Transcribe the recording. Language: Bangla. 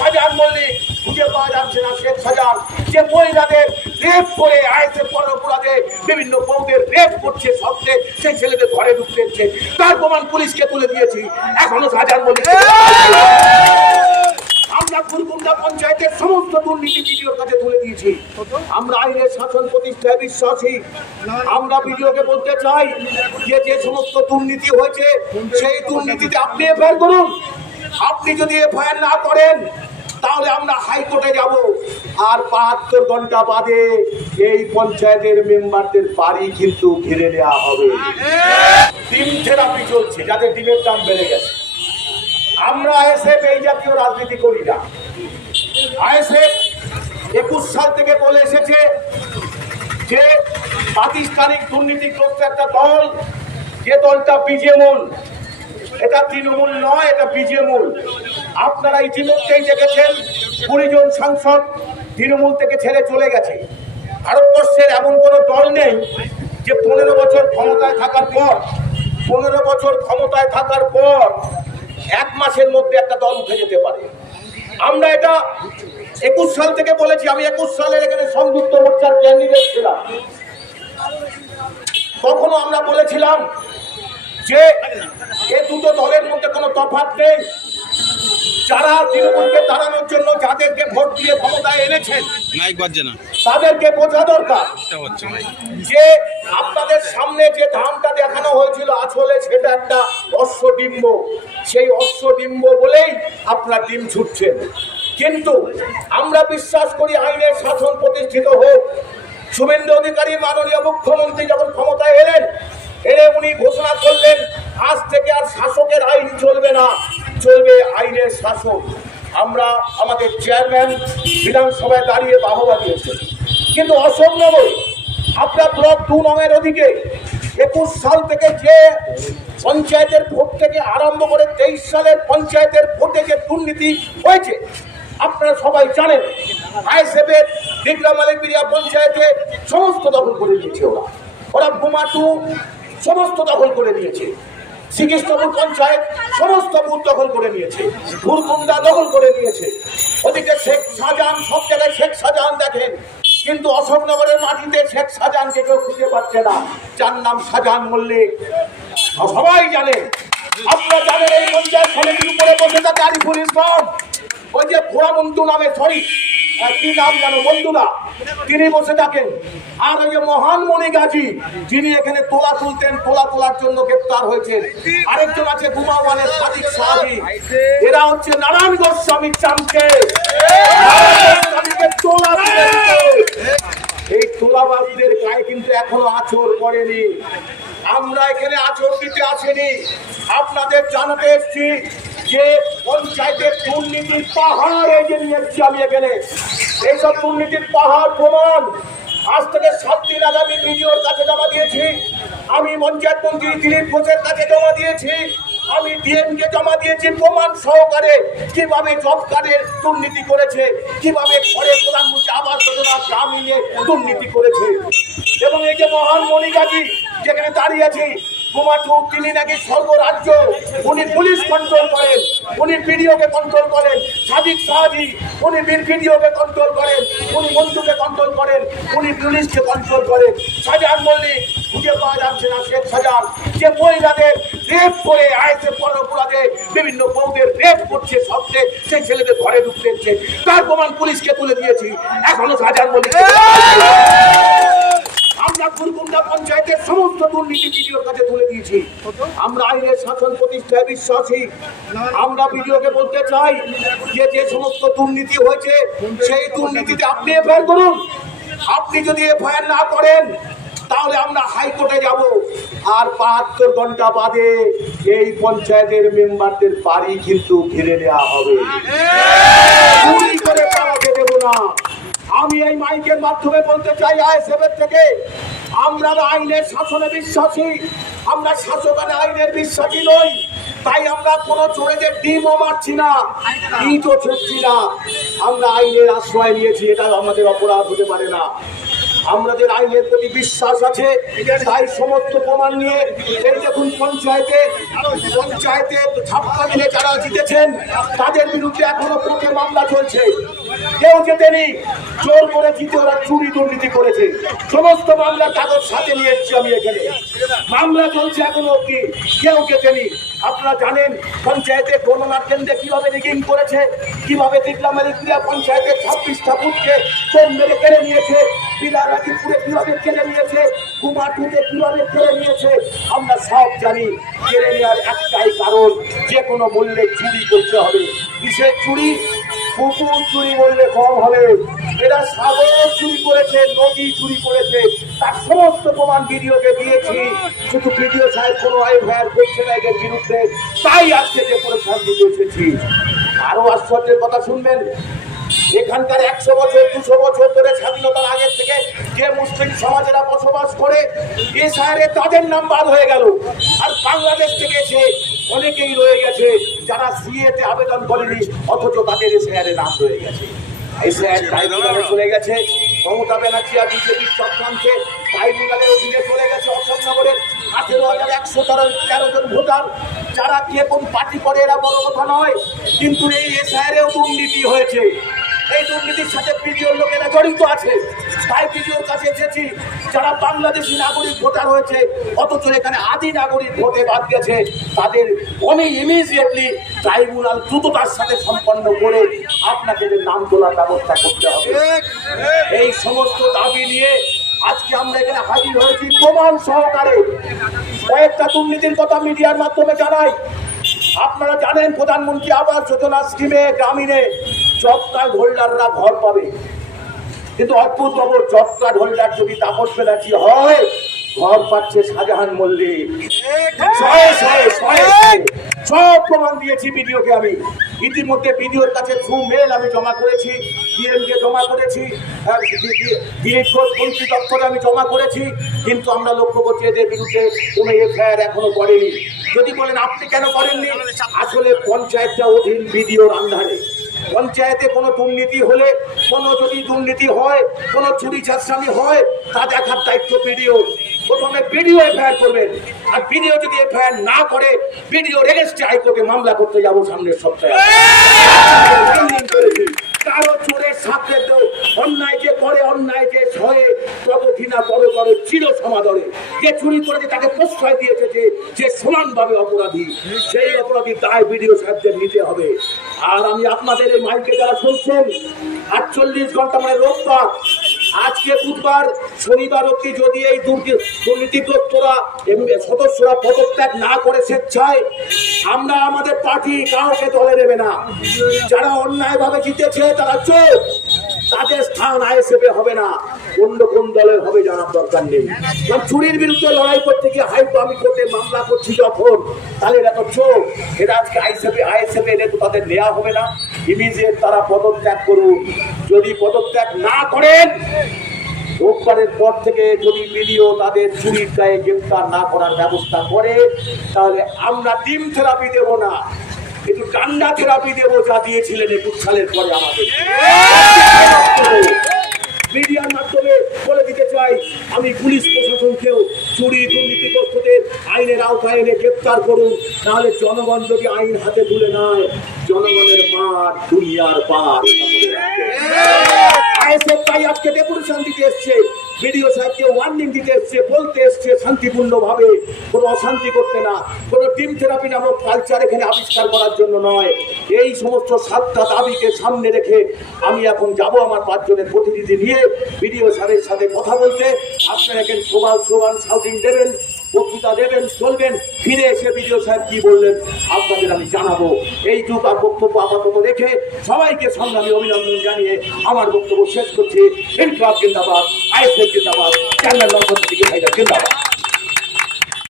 শাহজাহান মল্লিক খুঁজে পাওয়া যাচ্ছে না। শেখ শাহজাহান যে মহিলাদের রেপ করে আইসে পরপুরাতে বিভিন্ন বউদের রেপ করছে সবচেয়ে, সেই ছেলেদের ঘরে ঢুকতে হচ্ছে, তার প্রমাণ পুলিশকে তুলে দিয়েছি। এখনো শাহজাহান মল্লিক আমরা ফুলকুন্ডা পঞ্চায়েতের সমস্ত দুর্নীতি বিডিওর কাছে তুলে দিয়েছি। আমরা আইনের শাসন প্রতিষ্ঠায় বিশ্বাসী। আমরা বিডিওকে বলতে চাই যে যে সমস্ত দুর্নীতি হয়েছে সেই দুর্নীতিতে আপনি এফআইআর করুন। আপনি যদি এফআইআর না করেন তাহলে আমরা হাইকোর্টে যাব, আর ৭২ ঘন্টা বাদে এই পঞ্চায়েতের মেম্বারদের বাড়ি কিন্তু ঘিরে নেওয়া হবে। ডিম থেরাপি চলছে, যাদের ডিমের দাম বেড়ে গেছে। আমরা আইএসএফ এই জাতীয় রাজনীতি করি না। আইএসএফ ২১ সাল থেকে বলে এসেছে যে প্রাতিষ্ঠানিক দুর্নীতিগ্রস্ত একটা দল, যে দলটা বিজেমূল, এটা তৃণমূল নয়, এটা বিজেমূল। আপনারা ইতিমধ্যেই দেখেছেন ২০ জন সাংসদ তৃণমূল থেকে ছেড়ে চলে গেছে। ভারতবর্ষের এমন কোনো দল নেই যে ১৫ বছর ক্ষমতায় থাকার পর ১ মাসের মধ্যে একটা দল উঠে যেতে পারে। আমরা এটা ২১ সাল থেকে বলেছি। আমি ২১ সালের এখানে সংযুক্ত মোর্চার ক্যান্ডিডেট ছিলাম। তখনও আমরা বলেছিলাম যে এই দুটো দলের মধ্যে কোনো তফাৎ নেই। যারা তৃণমূলকে তাড়ানোর জন্য যাদেরকে ভোট দিয়ে ক্ষমতায় এনেছেন তাদেরকে বোঝা দরকার যে আপনাদের সামনে যে ধানটা দেখানো হয়েছিল আসলে সেটা একটা অশ্বডিম্ব। সেই অশ্বডিম্ব বলেই আপনারা ডিম ছুটছেন। কিন্তু আমরা বিশ্বাস করি আইনের শাসন প্রতিষ্ঠিত হোক। শুভেন্দু অধিকারী মাননীয় মুখ্যমন্ত্রী যখন ক্ষমতায় এলেন, উনি ঘোষণা করলেন আজ থেকে আর শাসকের আইন চলবে না, চলবে আইনের শাসন। আমরা আমাদের চেয়ারম্যান বিধানসভায় দাঁড়িয়ে বাহবা দিয়েছেন। কিন্তু অশোকনগর আপনার ব্লক ২ নংয়ের ওদিকে ২১ সাল থেকে যে পঞ্চায়েতের ভোট থেকে আরম্ভ করে ২৩ সালের পঞ্চায়েতের ভোটে যে দুর্নীতি হয়েছে আপনারা সবাই জানেন। আইএসএফের বিক্রম মালিকবিরিয়া পঞ্চায়েতে সমস্ত দখল করে দিয়েছে। ওরা বোমাটু সমস্ত দখল করে নিয়েছে। শ্রীকৃষ্ণপুর পঞ্চায়েত সমস্ত বুথ দখল করে নিয়েছে। ফুলকুন্ডা দখল করে নিয়েছে। ওদিকে শেখ শাহজাহান, সব জায়গায় শেখ শাহজাহান দেখেন, কিন্তু অশোকনগরের মাটিতে শেখ শাহজাহানকে কেউ খুঁজে পাচ্ছে না। যার নাম শাহজাহান মল্লিক সবাই জানে। আপনারা জানেন এই পঞ্চায়েত সমিতির উপরে বসে থাকে আরিফুল ইসলাম, ওই যে ভোয়া মন্টু নামে, কি নাম জানো বন্ধুরা, তিনি বসে থাকেন। আর ওই যে মহান মণি গাজী, যিনি এখানে তোলা তুলতেন, তোলা তোলার জন্য গ্রেপ্তার হয়েছেন। আরেকজন আছে গুমাওয়ানের সাদিক সাহাজি। এরা হচ্ছে নারায়ণ গোস্বামীর চামচে। এই তোলাবাজদের গায়ে কিন্তু এখনো আঁচড় পড়েনি। আমরা এখানে আঁচড় দিতে আসিনি, আপনাদের জানাতে এসছি যে পঞ্চায়েতের দুর্নীতির পাহাড় এই যে নিয়ে এসছি আমি এখানে। এইসব দুর্নীতির পাহাড় প্রমাণ আজ থেকে ৭ দিন আগে আমি বিডিওর কাছে জমা দিয়েছি, আমি পঞ্চায়েত মন্ত্রী দিলীপ ঘোষের কাছে জমা দিয়েছি, আমি ডিএমকে জমা দিয়েছি প্রমাণ সহকারে কিভাবে জব কার্ডের দুর্নীতি করেছে, কিভাবে ঘরে প্রধানমন্ত্রী আবাস যোজনা গ্রামীণে দুর্নীতি করেছে। এবং এই যে মহান মণি গাজী যেখানে দাঁড়িয়ে আছি, কুমাঠু, তিনি নাকি সর্বরাজ্য, উনি পুলিশ কন্ট্রোল করেন, উনি পিডিওকে কন্ট্রোল করেন। সাদিক সাহাজি, উনি পিডিওকে কন্ট্রোল করেন, উনি মন্ত্রীকে কন্ট্রোল করেন, উনি পুলিশকে কন্ট্রোল করেন। শাহজাহান মল্লিক খুঁজে পাওয়া যাচ্ছে না। শেখ শাহজাহান যে মহিলাদের রেপ করে আইসে পরপুরাতে বিভিন্ন বউদের রেপ করছে সবচেয়ে, সেই ছেলেদের ঘরে ঢুকতে হচ্ছে, তার প্রমাণ পুলিশকে তুলে দিয়েছি। এখনো শাহজাহান মল্লিক আমরা ফুলকুন্ডা পঞ্চায়েতের সমস্ত দুর্নীতি বিডিওর কাছে তুলে দিয়েছি। আমরা আইনের শাসন প্রতিষ্ঠায় বিশ্বাসী। আমরা বিডিওকে বলতে চাই যে যে সমস্ত দুর্নীতি হয়েছে সেই দুর্নীতিতে আপনি এফআইআর করুন। আপনি যদি এফআইআর না করেন তাহলে আমরা হাইকোর্টে যাব, আর ৭২ ঘন্টা বাদে এই পঞ্চায়েতের মেম্বারদের বাড়ি কিন্তু ঘিরে নেওয়া হবে। চুরি করে পালাতে দেব না। আমি এই মাইকের মাধ্যমে বলতে চাই আইএসএফ থেকে, আমরা আইনের শাসনে বিশ্বাসী, আমরা শাসকানে আইনের বিশ্বাসী নই। তাই আমরা কোনো চোরেদের ডিমও মারছি না, ইটও ছুটছি না। আমরা আইনের আশ্রয় নিয়েছি, এটা আমাদের অপরাধ হতে পারে না। আমাদের আইনের প্রতি বিশ্বাস আছে, তাই সমস্ত প্রমাণ নিয়ে এই দেখুন পঞ্চায়েতে ঝাপটা দিলে যারা জিতেছেন তাদের বিরুদ্ধে এখনো কোর্টে মামলা চলছে। বলছে কেউ জেতেনি, জোর করে জিতে ওরা চুরি দুর্নীতি করেছে। সমস্ত মামলার কাগজ সাথে নিয়ে এসেছি আমি এখানে, মামলা চলছে এখনো অব্দি, কেউ জেতেনি। আপনারা জানেন পঞ্চায়েতে গণনার কেন্দ্রে কিভাবে রিগিং করেছে, কিভাবে দিগলামালিক্রিয়া পঞ্চায়েতের 26টা বুথকে বোম মেরে কেড়ে নিয়েছে, বিলারাজিপুরে কিভাবে কেড়ে নিয়েছে, কুমারটুতে কিভাবে কেড়ে নিয়েছে। আমরা সব জানি কেড়ে নেওয়ার একটাই কারণ, যে কোনো মূল্যে চুরি করতে হবে। কিসের চুরি? পুকুর চুরি বললে কম হবে, এরা সাগর চুরি করেছে, নদী চুরি করেছে, তার সমস্ত প্রমাণ ভিডিওকে দিয়েছি। শুধু ভিডিও সাহেব কোনো এফআইআর করছে না এদের বিরুদ্ধে, তাই আজকে যে প্রতিষ্ঠান দিতে এসেছি। আরো আশ্চর্যের কথা শুনবেন, এখানকার 100 বছর 200 বছর ধরে স্বাধীনতার আগের থেকে যে মুসলিম সমাজেরা বসবাস করে, এ শহরে তাদের নাম বাদ হয়ে গেল। আর বাংলাদেশ থেকে এসে অনেকেই রয়ে গেছে যারা সিএতে আবেদন করেনি, অথচ তাদের এ শহরে নাম রয়ে গেছে। এই শহর ট্রাইব্যুনালে চলে গেছে, মমতা ব্যানার্জি আর বিজেপির চক্রান্তে ট্রাইব্যুনালের অধীনে চলে গেছে অশোকনগরের 18,113 জন ভোটার। যারা কে কোন পার্টি করে এরা বড় কথা নয়, কিন্তু এই শহরেও দুর্নীতি হয়েছে। এই দুর্নীতির সাথে বিডিওর লোকেরা জড়িত আছে, তাই বিডিওর কাছে এসেছি। যারা বাংলাদেশি নাগরিক ভোটার হয়েছে অথচ এখানে আদি নাগরিক ভোটে বাদ গেছে, তাদের ইমিডিয়েটলি ট্রাইব্যুনাল দ্রুততার সাথে সম্পন্ন করে আপনাকে নাম তোলার ব্যবস্থা করতে হবে। এই সমস্ত দাবি নিয়ে আজকে আমরা এখানে হাজির হয়েছি প্রমাণ সহকারে। কয়েকটা দুর্নীতির কথা মিডিয়ার মাধ্যমে জানাই। আপনারা জানেন প্রধানমন্ত্রী আবাস যোজনা স্কিমে গ্রামীণে জব কার্ড হোল্ডাররা ভর পাবে, কিন্তু অদ্ভুত খবর, জব কার্ড হোল্ডার যদি তাপস ব্যানার্জি হয়, ঘর পাচ্ছে শাহজাহান মল্লিক। সব প্রমাণ দিয়েছি ভিডিওকে আমি ইতিমধ্যে, ভিডিওর কাছে থ্রু মেল আমি জমা করেছি, ডিএমকে জমা করেছি, মন্ত্রী দপ্তরে আমি জমা করেছি, কিন্তু আমরা লক্ষ্য করছি এদের বিরুদ্ধে কোনো এফআইআর এখনো করেনি। যদি বলেন আপনি কেন করেননি, আসলে পঞ্চায়েতটা অধীন ভিডিওর আন্ডারে। পঞ্চায়েতে কোনো দুর্নীতি হলে, কোনো যদি দুর্নীতি হয়, কোনো চুরি চাষামি হয়, তা দেখার দায়িত্ব ভিডিওর। প্রথমে ভিডিও এফআইআর করবেন, আর ভিডিও যদি এফআইআর না করে ভিডিও রেজিস্ট্রি হাইকোর্টে মামলা করতে যাবো সামনের সপ্তাহে। কারো চোরের সাথে অন্যায় যে করে, অন্যায় যে সয়ে তত ঘৃণা বড় বড় চির সমাদরে। যে চুরি করেছে তাকে প্রশ্রয় দিয়েছে যে সমানভাবে অপরাধী, সেই অপরাধী দায় বিডিও সাহেবদের নিতে হবে। আর আমি আপনাদের এই মাইকে যারা শুনছেন, 48 ঘন্টা মানে রোববার, আজকে বুধবার, শনিবার অব্দি যদি এই দুর্নীতিগ্রস্তরা সদস্যরা পদত্যাগ না করে স্বেচ্ছায়, আমরা আমাদের পার্টি কাউকে দলে নেবে না। যারা অন্যায়ভাবে জিতেছে তারা চোর, তাদের স্থান আইএসএফে হবে না, অন্য কোন দলের হবে জানার দরকার নেই। কারণ চুরির বিরুদ্ধে লড়াই করতে গিয়ে হাইকো আমি কোর্টে মামলা করছি যখন, তাহলে এরা তো চোর, এরা আজকে আইএসএফে এলে তো তাদের নেওয়া হবে না। ইমিডিয়েট তারা পদত্যাগ করুন। যদি পদত্যাগ না করেন, রোববারের পর থেকে যদি ভিডিও তাদের চুরির গায়ে গ্রেফতার না করার ব্যবস্থা করে, তাহলে আমরা টিম থেরাপি দেব না, কিন্তু ডান্ডা থেরাপি দেবো, যা দিয়েছিলেন 21 সালের পরে আমাদের। মিডিয়ার মাধ্যমে বলে দিতে চাই, আমি পুলিশ প্রশাসনকেও চুরি দুর্নীতিগ্রস্তদের আইনের আওতায় এনে গ্রেপ্তার করুন, নাহলে জনগণ যদি আইন হাতে তুলে নেয়, জনগণের মাঠ দুনিয়ার পার। আইএসএফ তাই আজকে ডেপুটেশন দিতে এসছে, বিডিও সাহেবকে ওয়ার্নিং দিতে এসছে, বলতে এসছে শান্তিপূর্ণভাবে, কোনো অশান্তি করতে না, কোনো টিম থেরাপি নামক কালচার এখানে আবিষ্কার করার জন্য নয়। এই সমস্ত 7টা দাবিকে সামনে রেখে আমি এখন যাব আমার 5 জনের প্রতিনিধি নিয়ে বিডিও সাহেবের সাথে কথা বলতে। আপনারা এখানে স্লোগান শাউটিং দেবেন, বক্তৃতা দেবেন, চলবেন, ফিরে এসে বিডিও সাহেব কি বললেন আপনাদের আমি জানাবো। এইটুকু বক্তব্য আপাতত রেখে সবাইকে সংগ্রামী অভিনন্দন জানিয়ে আমার বক্তব্য শেষ করছি। ইনকলাব জিন্দাবাদ, আইএসএফ জিন্দাবাদ, চেয়ারম্যান নওশাদ সিদ্দিকী ভাইজান জিন্দাবাদ।